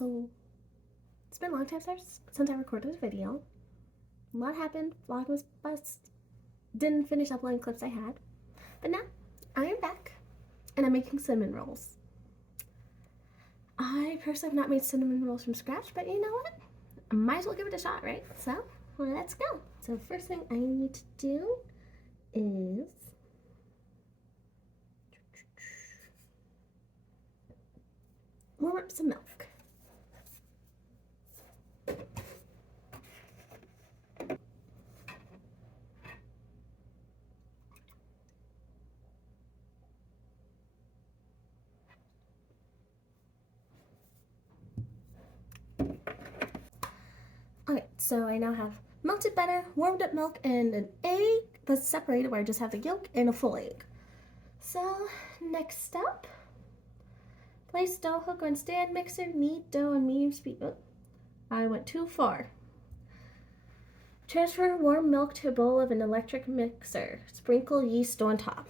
So it's been a long time since I recorded a video. A lot happened. Vlogmas bust. Didn't finish uploading clips I had. But now I am back and I'm making cinnamon rolls. I personally have not made cinnamon rolls from scratch, but you know what? I might as well give it a shot, right? So let's go. So first thing I need to do is warm up some milk. Alright, so I now have melted butter, warmed up milk, and an egg that's separated where I just have the yolk and a full egg. So next step, place dough hook on stand mixer, knead dough on medium speed. Oh, I went too far. Transfer warm milk to a bowl of an electric mixer. Sprinkle yeast on top.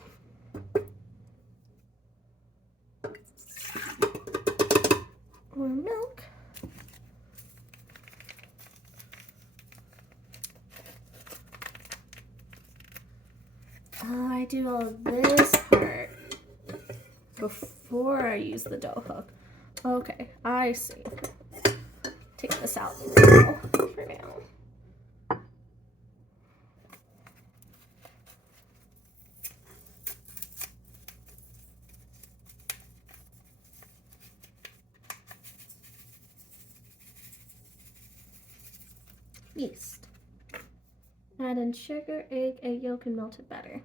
Warm milk. I do all of this part before I use the dough hook. Okay, I see. Take this out for now. Yeast. Add in sugar, egg yolk, and melted butter.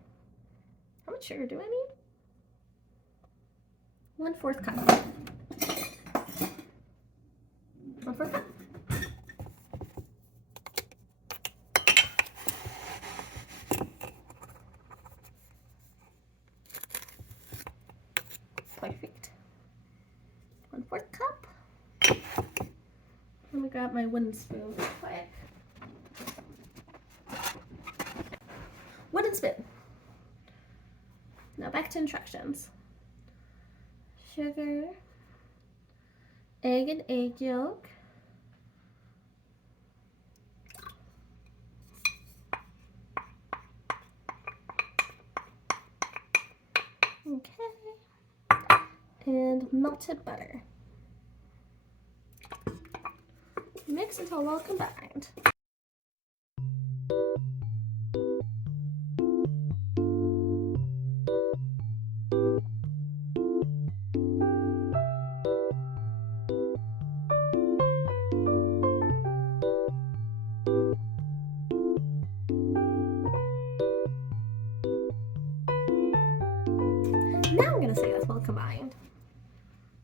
How much sugar do I need? 1/4 cup. 1/4 cup. Perfect. 1/4 cup. Let me grab my wooden spoon real quick. Wooden spoon. Now back to instructions. Sugar, egg and egg yolk, okay, and melted butter. Mix until well combined. Now I'm gonna say that's well combined.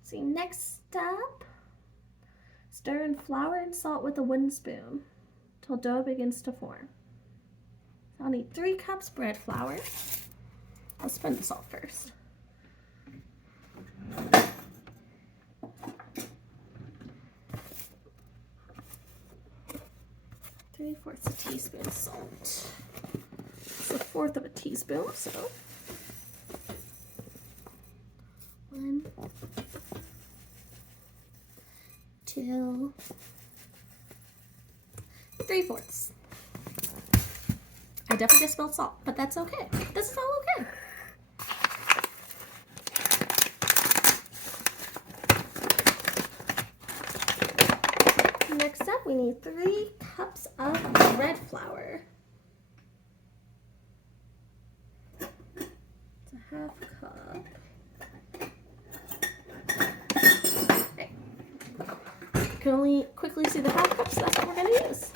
See, next step, stir in flour and salt with a wooden spoon till dough begins to form. So I'll need 3 cups bread flour. I'll spin the salt first. Three-fourths a teaspoon of salt. It's 1/4 of a teaspoon, so 1, 2, 3/4. I definitely just spilled salt, but that's okay. This is all okay. Next up, we need 3 cups of bread flour. It's a 1/2 cup. Okay. You can only quickly see the 1/2 cup, so that's what we're going to use.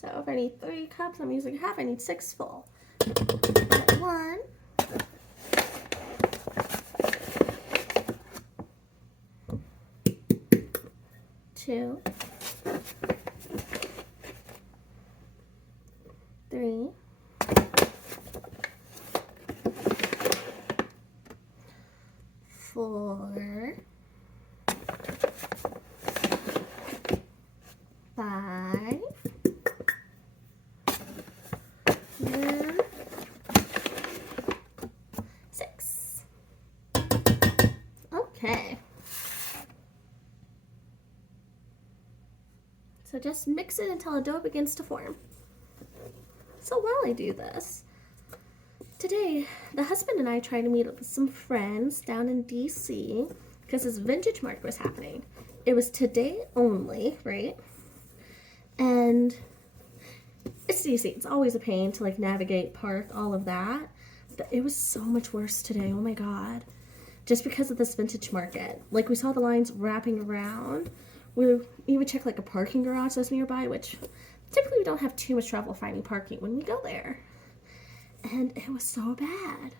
So if I need 3 cups, I'm using 1/2. I need 6 full. 1, 2, 3, 4, 5, and 6. just mix it until a dough begins to form. So while I do this, today the husband and I tried to meet up with some friends down in DC because this vintage market was happening. It was today only, right? And it's DC. It's always a pain to like navigate, park, all of that. But it was so much worse today. Oh my God. Just because of this vintage market. Like we saw the lines wrapping around. We even checked like a parking garage that's nearby, which typically we don't have too much trouble finding parking when we go there. And it was so bad.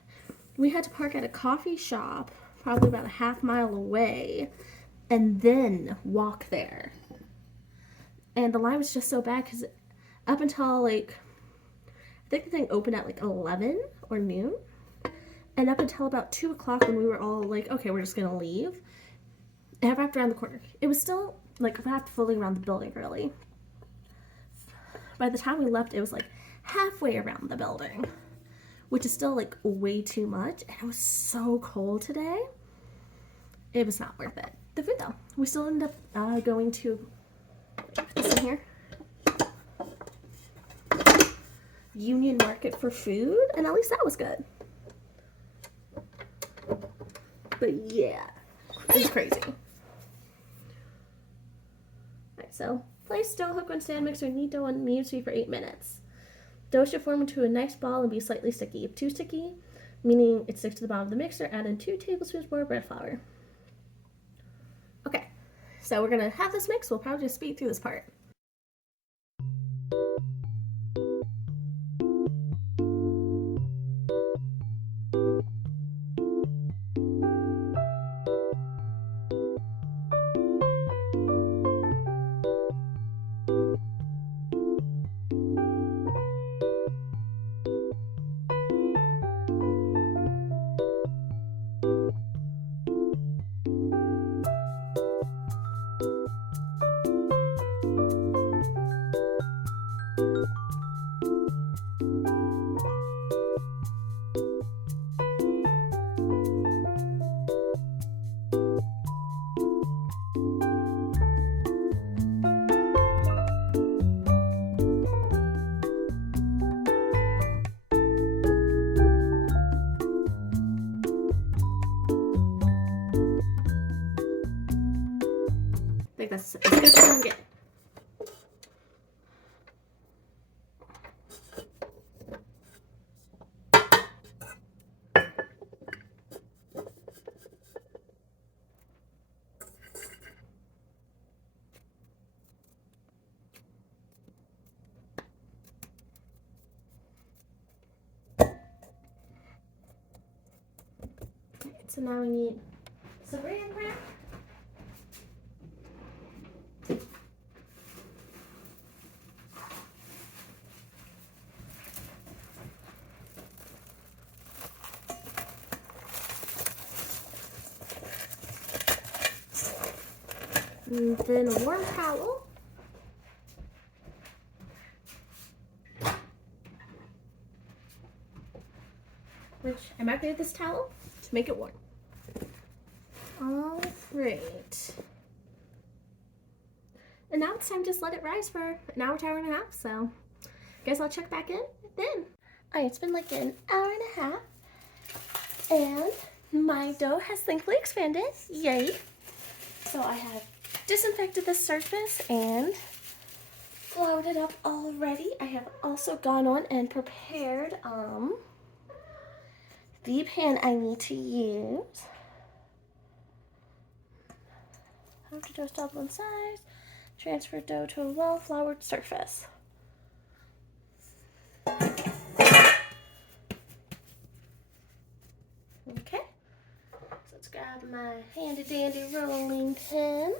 We had to park at a coffee shop, probably about a half mile away, and then walk there. And the line was just so bad because up until like, I think the thing opened at like 11 or noon. And up until about 2 o'clock when we were all like, okay, we're just gonna leave, I have wrapped around the corner. It was still like wrapped fully around the building really. By the time we left, it was like halfway around the building, which is still like way too much. And it was so cold today. It was not worth it. The food though, we still ended up going to, put this in here, Union Market for food, and at least that was good. But yeah, it's crazy. Alright, so place dough, hook on stand mixer, knead dough on medium speed for 8 minutes. Dough should form into a nice ball and be slightly sticky. If too sticky, meaning it sticks to the bottom of the mixer, add in 2 tablespoons more bread flour. Okay, so we're gonna have this mix. We'll probably just speed through this part. I think that's as good as I can get. So now we need some graham crack. And then a warm towel. Which I microwaved this towel to make it warm. All right. And now it's time to just let it rise for an hour, hour and a half. So guess I'll check back in then. Alright, it's been like an hour and a half. And my dough has thankfully expanded. Yay. So I have disinfected the surface and floured it up already. I have also gone on and prepared the pan I need to use. Have to toast up one side. Transfer dough to a well-floured surface. Okay. So let's grab my handy-dandy rolling pin.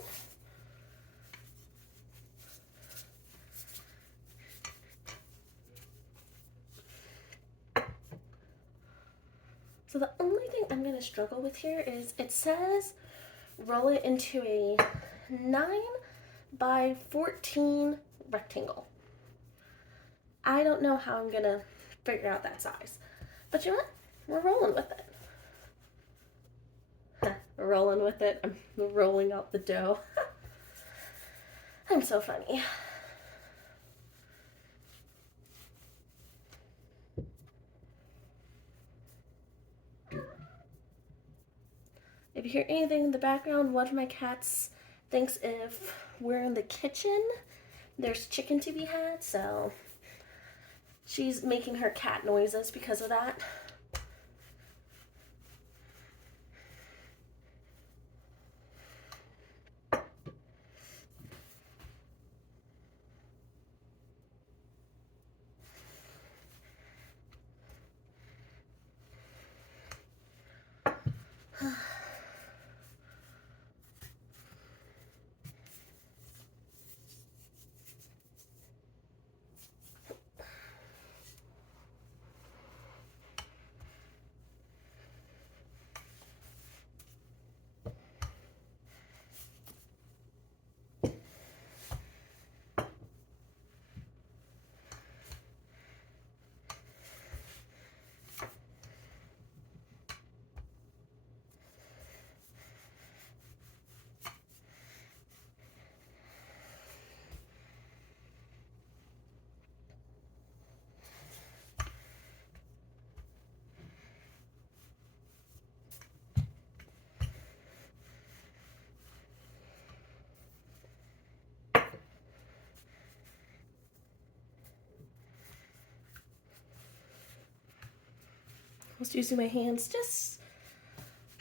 So the only thing I'm going to struggle with here is it says roll it into a 9 by 14 rectangle. I don't know how I'm going to figure out that size. But you know what? We're rolling with it. We're rolling with it. I'm rolling out the dough. I'm so funny. If you hear anything in the background, one of my cats thinks if we're in the kitchen, there's chicken to be had, so she's making her cat noises because of that. I was using my hands, just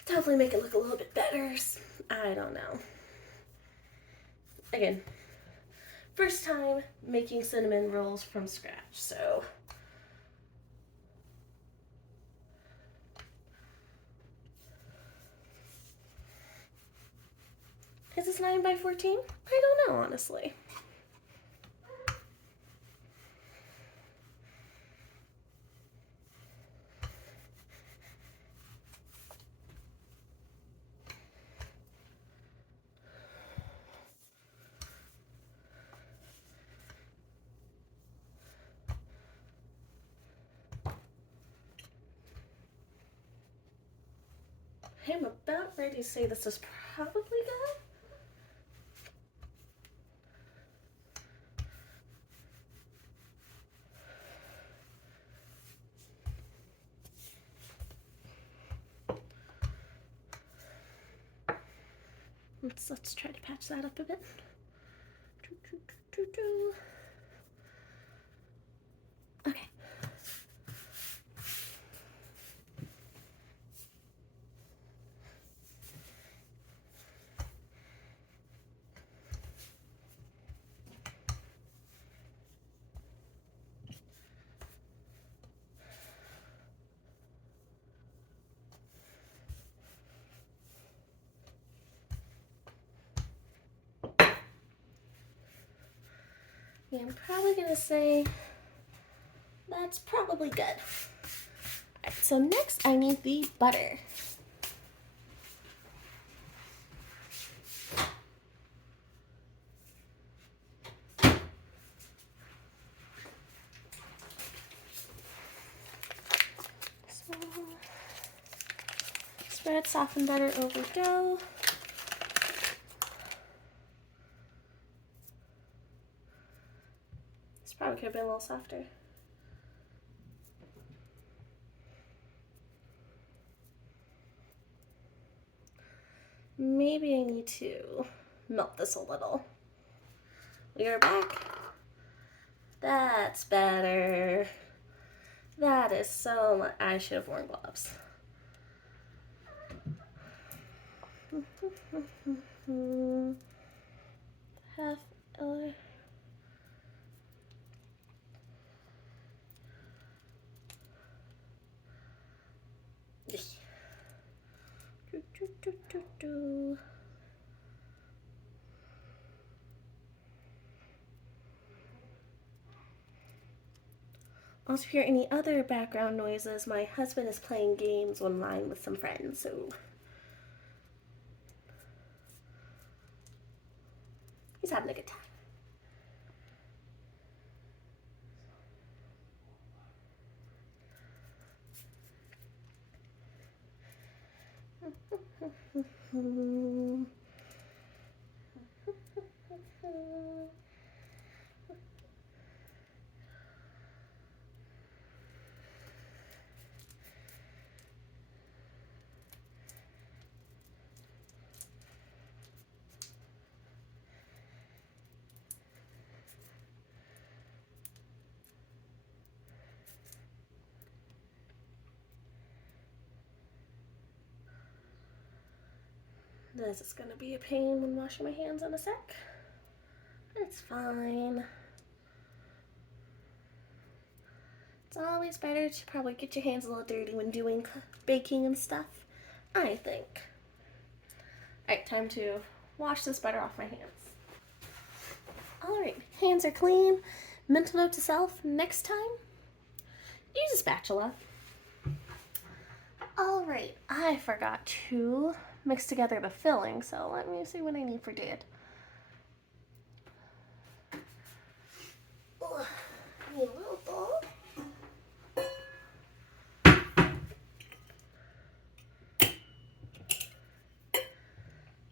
definitely make it look a little bit better. I don't know. Again, first time making cinnamon rolls from scratch, so. Is this 9 by 14? I don't know, honestly. I'm about ready to say this is probably good. Let's try to patch that up a bit. Okay. Yeah, I'm probably gonna say that's probably good. Alright, so next I need the butter. So, spread softened butter over dough. This probably could have been a little softer. Maybe I need to melt this a little. We are back. That's better. That is so much. I should have worn gloves. Half hour. Also, if you hear any other background noises, my husband is playing games online with some friends, so he's having a good time. This is gonna be a pain when washing my hands in a sec. It's fine. It's always better to probably get your hands a little dirty when doing baking and stuff, I think. Alright, time to wash this butter off my hands. Alright, hands are clean. Mental note to self, next time, use a spatula. Alright, I forgot to mix together the filling, so let me see what I need for Dad. Need a little bowl.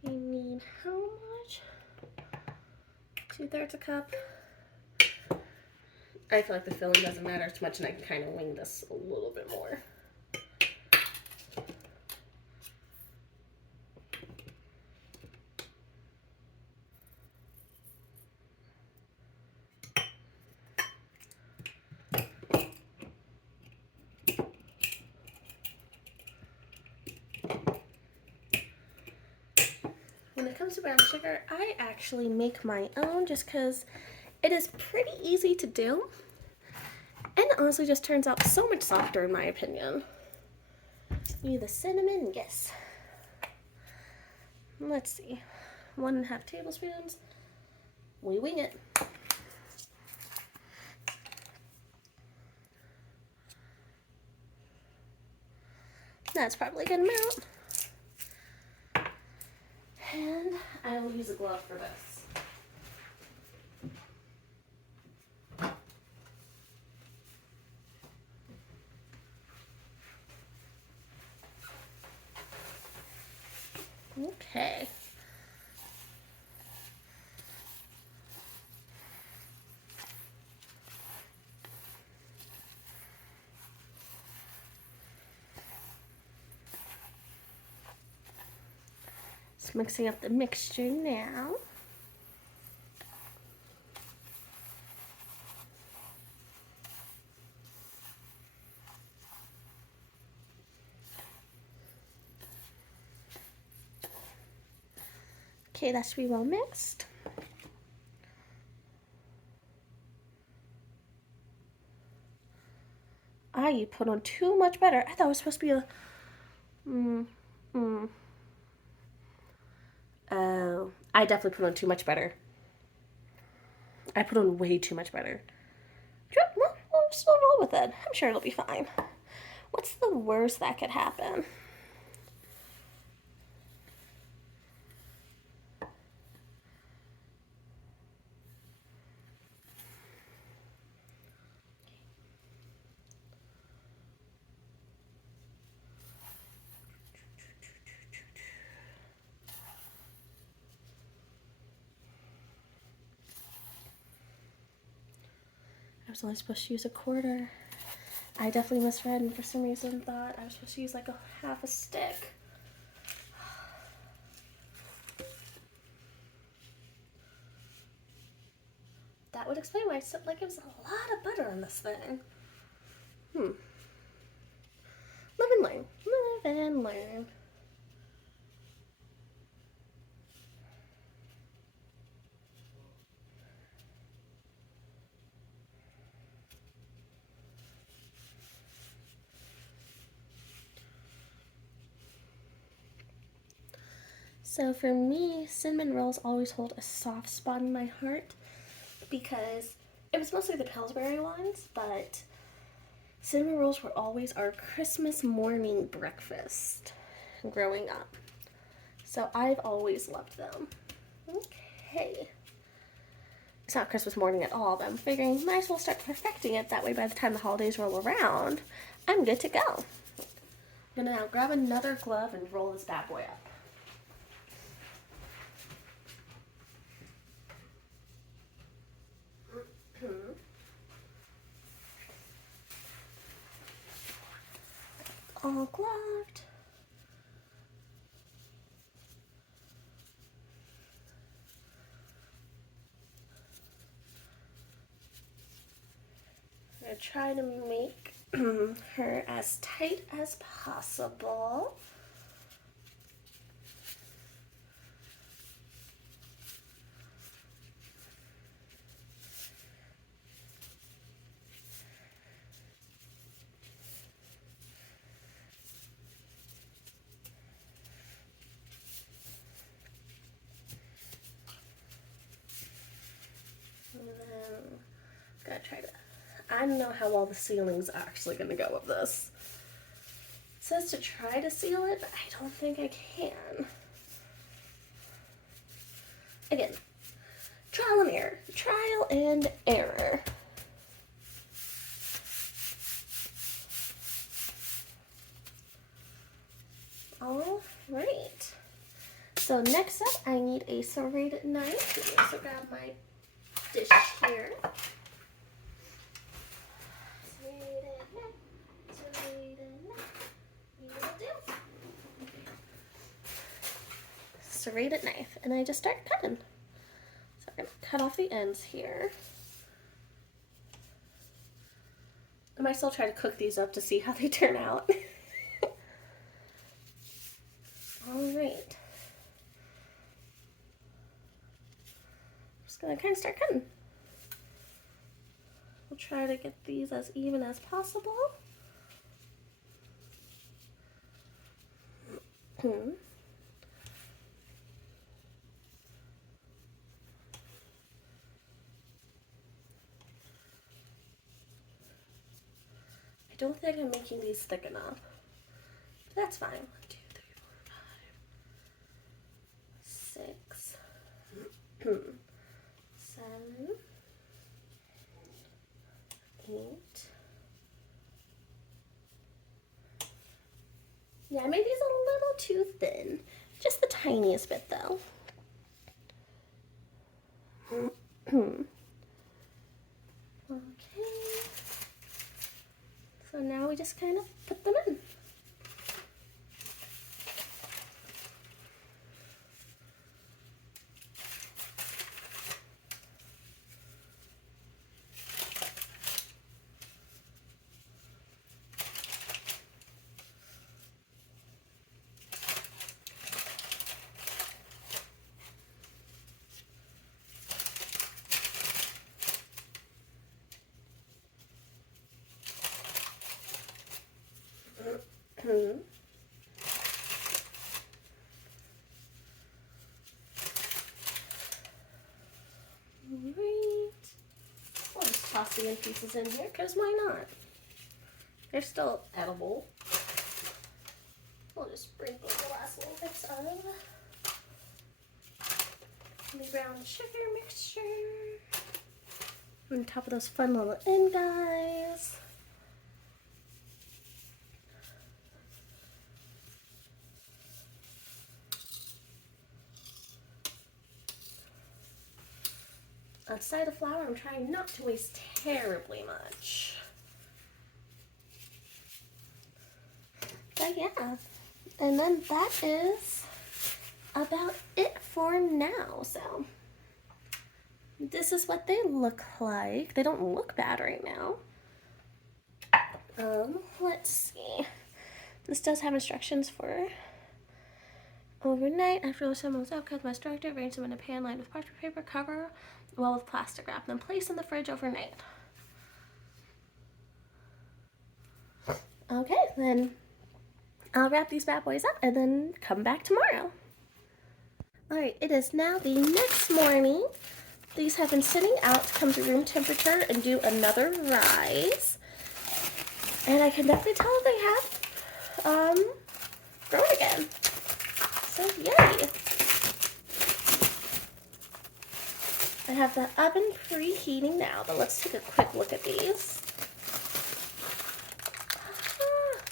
You need how much? 2/3 a cup. I feel like the filling doesn't matter too much and I can kind of wing this a little bit more. When it comes to brown sugar, I actually make my own just because it is pretty easy to do. And it honestly just turns out so much softer in my opinion. Need the cinnamon, yes. Let's see, 1.5 tablespoons. We wing it. That's probably a good amount. And I will use a glove for this. Okay. Just mixing up the mixture now. Okay, that should be well mixed. You put on too much butter. I thought it was supposed to be a... Oh, I definitely put on too much butter. I put on way too much butter. Well, I'll just roll with it. I'm sure it'll be fine. What's the worst that could happen? I was only supposed to use a quarter. I definitely misread and for some reason thought I was supposed to use like a half a stick. That would explain why I said like it was a lot of butter on this thing. Live and learn. Live and learn. So for me, cinnamon rolls always hold a soft spot in my heart because it was mostly the Pillsbury ones, but cinnamon rolls were always our Christmas morning breakfast growing up. So I've always loved them. Okay. It's not Christmas morning at all, but I'm figuring might as well start perfecting it. That way by the time the holidays roll around, I'm good to go. I'm gonna now grab another glove and roll this bad boy up. All gloved. I'm gonna try to make her as tight as possible. I don't know how well the sealing's actually going to go with this. It says to try to seal it, but I don't think I can. Again, trial and error. Trial and error. All right. So next up, I need a serrated knife. Let me also grab my dish here. Serrated knife, and I just start cutting. So I'm going to cut off the ends here. I might still try to cook these up to see how they turn out. All right. Just going to kind of start cutting. We'll try to get these as even as possible. I don't think I'm making these thick enough. That's fine. 1, 2, 3, 4, 5, 6, 7, 8. Yeah, I made these a little too thin. Just the tiniest bit though. Okay. So now we just kind of put them in. Alright. I'll just toss the end pieces in here, because why not? They're still edible. We'll just sprinkle the last little bits of the brown sugar mixture on top of those fun little end guys. Outside of flour, I'm trying not to waste terribly much. But yeah, and then that is about it for now. So this is what they look like. They don't look bad right now. Let's see. This does have instructions for overnight. After those semblance out, cut my structure, arrange them in a pan lined with parchment paper, cover well with plastic wrap, then place in the fridge overnight. Okay, then I'll wrap these bad boys up and then come back tomorrow. Alright, it is now the next morning. These have been sitting out to come to room temperature and do another rise. And I can definitely tell they have grown again. So yay! I have the oven preheating now, but let's take a quick look at these.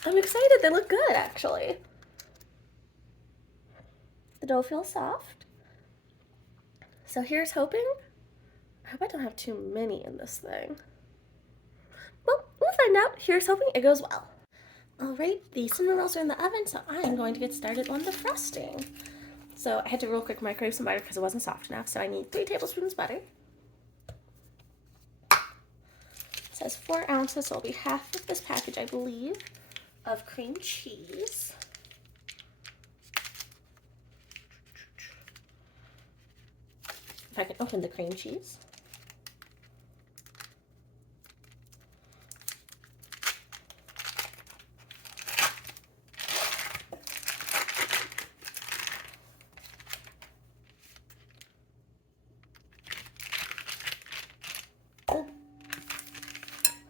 I'm excited, they look good actually. The dough feels soft. So here's hoping. I hope I don't have too many in this thing. Well, we'll find out. Here's hoping it goes well. Alright, the cinnamon rolls are in the oven, so I'm going to get started on the frosting. So I had to real quick microwave some butter because it wasn't soft enough, so I need 3 tablespoons butter. It says 4 ounces, so it'll be half of this package, I believe, of cream cheese. If I can open the cream cheese.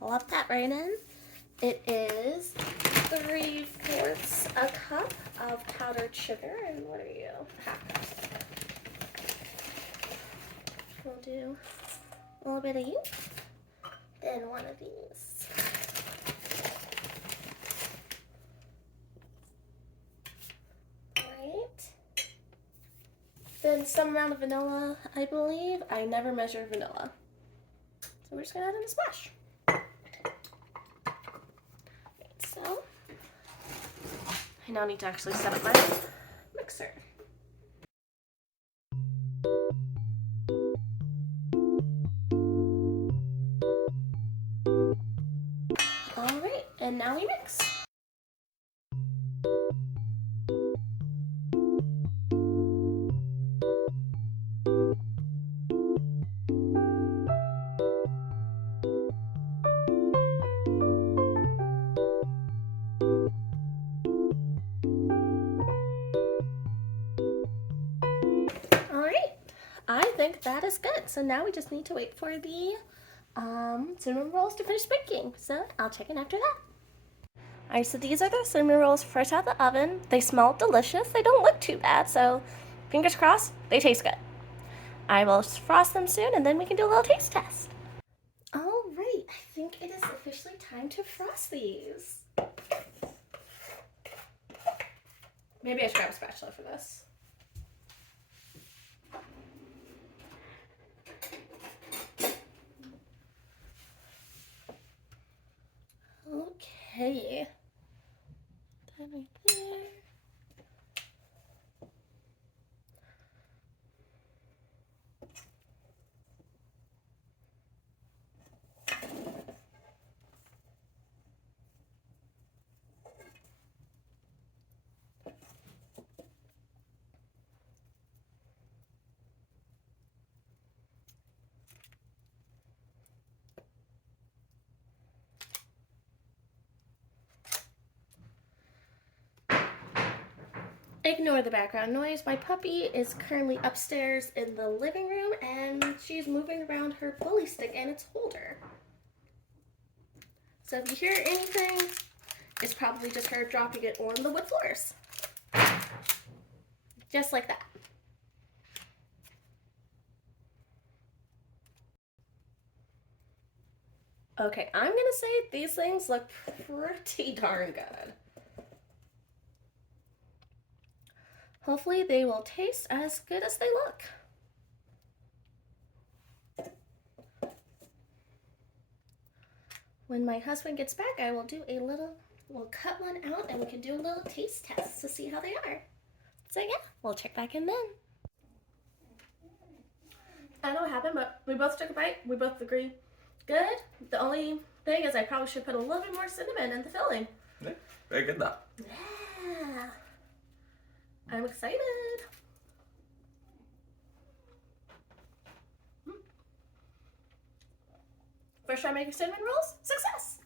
A plop that right in. It is 3/4 a cup of powdered sugar, and what are you? Half cup. We'll do a little bit of you, then one of these. Alright. Then some amount of vanilla, I believe. I never measure vanilla. So we're just gonna add in a splash. So, I now need to actually set up my mixer. Alright, and now we mix. I think that is good. So now we just need to wait for the cinnamon rolls to finish baking. So I'll check in after that. Alright, so these are the cinnamon rolls fresh out of the oven. They smell delicious. They don't look too bad, so fingers crossed, they taste good. I will frost them soon and then we can do a little taste test. Alright, I think it is officially time to frost these. Maybe I should grab a spatula for this. Okay, that right there. Ignore the background noise. My puppy is currently upstairs in the living room and she's moving around her bully stick and its holder. So if you hear anything, it's probably just her dropping it on the wood floors. Just like that. Okay, I'm gonna say these things look pretty darn good. Hopefully they will taste as good as they look. When my husband gets back, I will do we'll cut one out and we can do a little taste test to see how they are. So yeah, we'll check back in then. I don't know what happened, but we both took a bite. We both agree good. The only thing is I probably should put a little bit more cinnamon in the filling. Yeah, very good though. Yeah. I'm excited. First try making cinnamon rolls? Success!